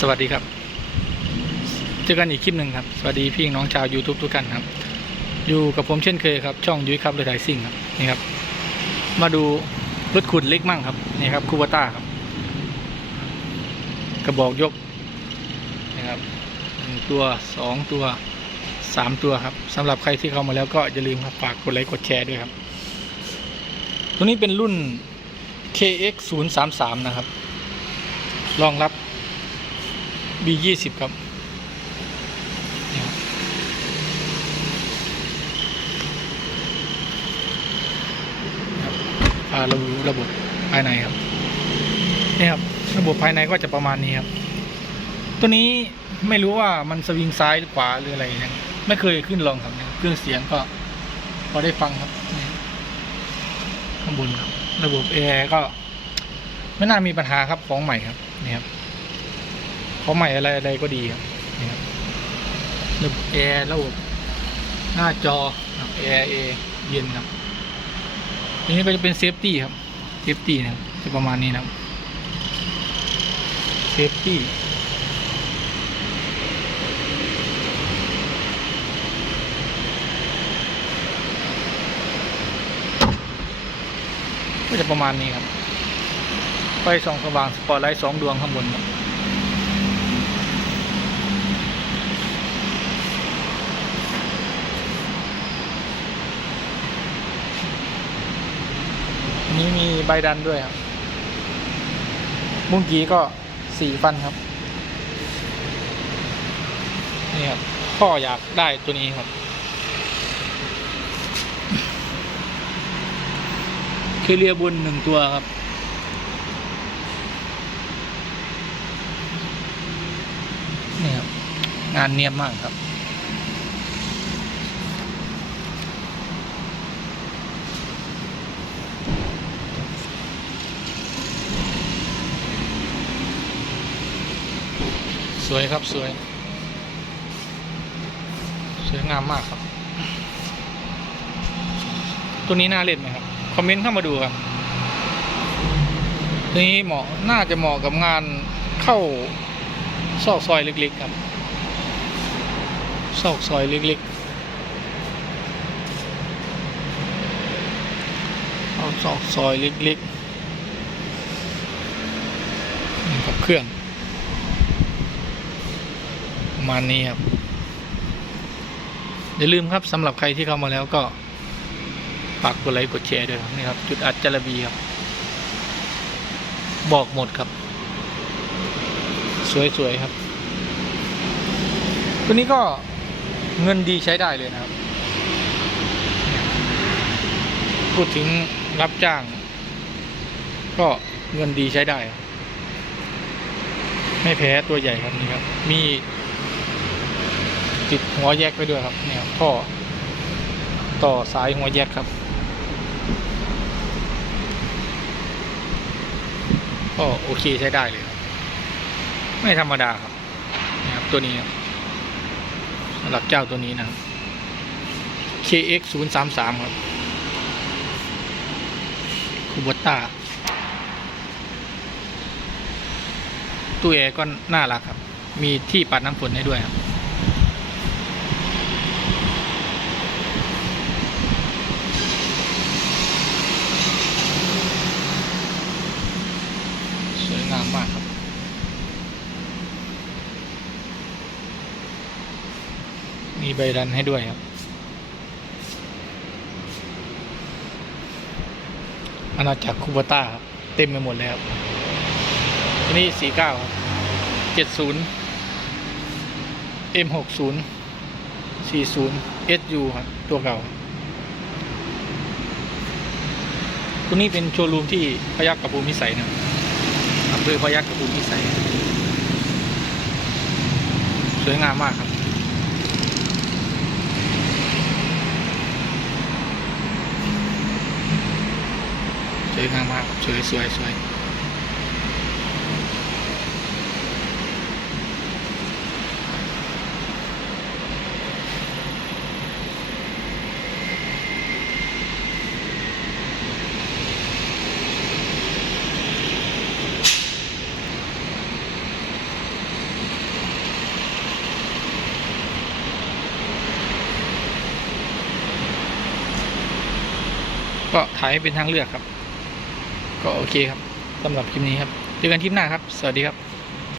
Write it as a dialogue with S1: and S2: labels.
S1: สวัสดีครับ เจอกันอีกคลิปหนึ่งครับ สวัสดีพี่น้องชาว YouTube ทุกท่านครับ อยู่กับผมเช่นเคยครับ ช่องยุ้ยครับเรือไทยซิ่งครับนี่ครับ มาดูรถขุดเล็กมั่งครับนี่ครับคูบต้าครับ กระบอกยกนี่ครับหนึ่งตัวสองตัวสามตัวครับสำหรับใครที่เข้ามาแล้วก็อย่าลืมครับฝากกดไลค์กดแชร์ด้วยครับ ตัวนี้เป็นรุ่น KX 0 3 3นะครับ รองรับ B 2 0ครับนี่ครับครับ พาเราดูระบบภายในครับ นี่ครับ ระบบภายในก็จะประมาณนี้ครับ ตัวนี้ไม่รู้ว่ามันสวิงซ้ายหรือขวาหรืออะไรนะไม่เคยขึ้นลองครับเครื่องเสียงก็พอได้ฟังครับข้างบนครับ ระบบแอร์ก็ ไม่น่ามีปัญหาครับของใหม่ครับนี่ครับ ขอใหม่อะไรอะไรก็ดีครับระบบแอร์ระบบหน้าจอแอร์เอเย็นครับทีนี้ก็จะเป็นเซฟตี้ครับเซฟตี้นะครับจะประมาณนี้นะครับเซฟตี้ก็จะประมาณนี้ครับไฟส่องสว่างสปอตไลท์สองดวงข้างบนครับ นี้มีใบดันด้วยครับ มุ้งกี้ก็สี่ฟันครับ นี่ครับ พ่ออยากได้ตัวนี้ครับ เคเลียบุญหนึ่งตัวครับนี่ครับ งานเนียบมากครับ สวยครับสวย สวยงามมากครับ ตัวนี้น่าเล่นไหมครับ คอมเมนต์เข้ามาดูครับ ตัวนี้เหมาะน่าจะเหมาะกับงานเข้าซอกซอยเล็กๆครับ ซอกซอยเล็กๆเอาซอกซอยเล็กๆนี่ครับเครื่อง ประมาณนี้ครับ อย่าลืมครับสำหรับใครที่เข้ามาแล้วก็ฝากกดไลค์กดแชร์ด้วยนี่ครับ จุดอัดจารบีครับ บอกหมดครับ สวยๆครับ ตัวนี้ก็เงินดีใช้ได้เลยนะครับ พูดถึงรับจ้าง ก็เงินดีใช้ได้ ไม่แพ้ตัวใหญ่ครับนี่ครับ มี ติดหัวแยกไปด้วยครับเนี่ยท่อต่อสายหัวแยกครับก็โอเคใช้ได้เลยครับไม่ธรรมดาครับนี่ครับตัวนี้สำหรับเจ้าตัวนี้นะ KX 0 3 3ครับคูบต้าตู้แอร์ก็น่ารักครับ มีที่ปัดน้ำฝนให้ด้วยครับ สวยงามมากครับ มีใบดันให้ด้วยครับอาณาจักรคูบต้าครับเต็มไปหมดเลยครับอันนี้สี่เก้าเจ็ดศูนย์ M หกศูนย์สี่ศูนย์ SU ครับ ตัวเก่าตัวนี้เป็นโชว์รูมที่พยัคฆ์กับภูมิสัยนะ อำเภอพยัคฆ์กับภูมิพิสัยสวยงามมากครับ สวยงามมาก สวยสวยสวย ก็ถ่ายให้เป็นทางเลือกครับ ก็โอเคครับสำหรับคลิปนี้ครับเจอกันคลิปหน้าครับ สวัสดีครับ